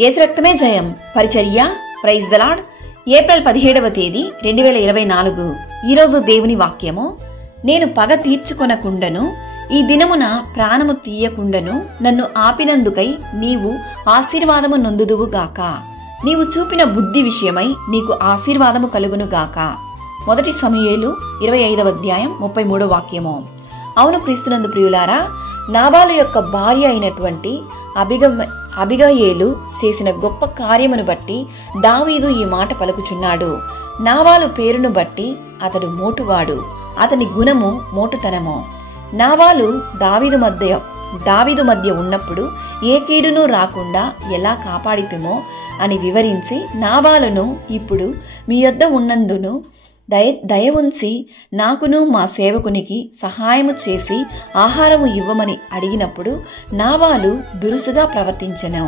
యేసు రక్తమే జయం పరిచర్య ప్రైజ్ ద లార్డ్. ఏప్రిల్ 17వ తేదీ 2024. ఈరోజు దేవుని వాక్యము. నేను పగ తీర్చుకొనకుండను, ఈ దినమున ప్రాణము తీయకుండను నన్ను ఆపినందుకై నీవు ఆశీర్వాదము నొందుదువుగాక. నీవు చూపిన బుద్ధి విషయమై నీకు ఆశీర్వాదము కలుగునుగాక. 1 సమూయేలు 25వ అధ్యాయం 33వ వాక్యము. అవును క్రీస్తునందు ప్రియులారా, నాబాలు యొక్క భార్య అయినటువంటి అబిగయేలు చేసిన గొప్ప కార్యమును బట్టి దావీదు ఈ మాట పలుకుచున్నాడు. నాబాలు పేరును బట్టి అతడు మోటువాడు, అతని గుణము మోటుతనము. నాబాలు దావీదు మధ్య ఉన్నప్పుడు ఏ కీడును రాకుండా ఎలా కాపాడితుమో అని వివరించి, నాబాలును ఇప్పుడు మీ యొద్ద ఉన్నందును దయ ఉంచి నాకును మా సేవకునికి సహాయము చేసి ఆహారము ఇవ్వమని అడిగినప్పుడు నాబాలు దురుసుగా ప్రవర్తించెను.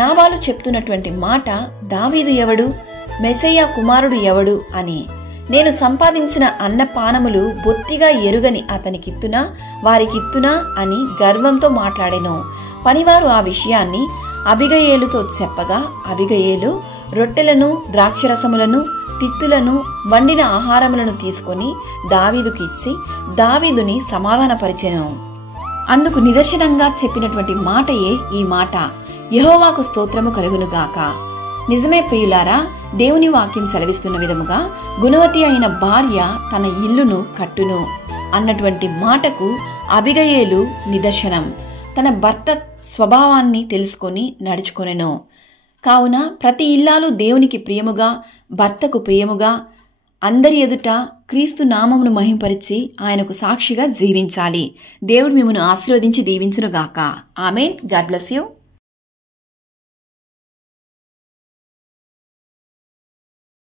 నాబాలు చెప్తున్నటువంటి మాట, దావీదు ఎవడు, మెస్సయ్య కుమారుడు ఎవడు అని. నేను సంపాదించిన అన్నపానములు బొత్తిగా ఎరుగని అతనికిత్తునా వారికిత్తునా అని గర్వంతో మాట్లాడెను. పనివారు ఆ విషయాన్ని అబిగయేలుతో చెప్పగా, అబిగయేలు రొట్టెలను ద్రాక్షరసములను తిత్తులను వండిన ఆహారములను తీసుకొని దావీదుకిచ్చి దావీదుని సమాధానపరిచెను. అందుకు నిదర్శనంగా చెప్పినటువంటి మాటయే ఈ మాట, యెహోవాకు స్తోత్రము కలుగునుగాక. నిజమే ప్రియులారా, దేవుని వాక్యం సెలవిస్తున్న విధముగా గుణవతి అయిన భార్య తన ఇల్లును కట్టును అన్నటువంటి మాటకు అబిగయేలు నిదర్శనం. తన భర్త స్వభావాన్ని తెలుసుకొని నడుచుకొనెను. కావున ప్రతి ఇల్లాలు దేవునికి ప్రియముగా, భర్తకు ప్రియముగా, అందరి ఎదుట క్రీస్తు నామమును మహింపరిచి ఆయనకు సాక్షిగా జీవించాలి. దేవుడు మిమ్మల్ని ఆశీర్వదించి దీవించునుగాక. ఆమేన్. God bless you.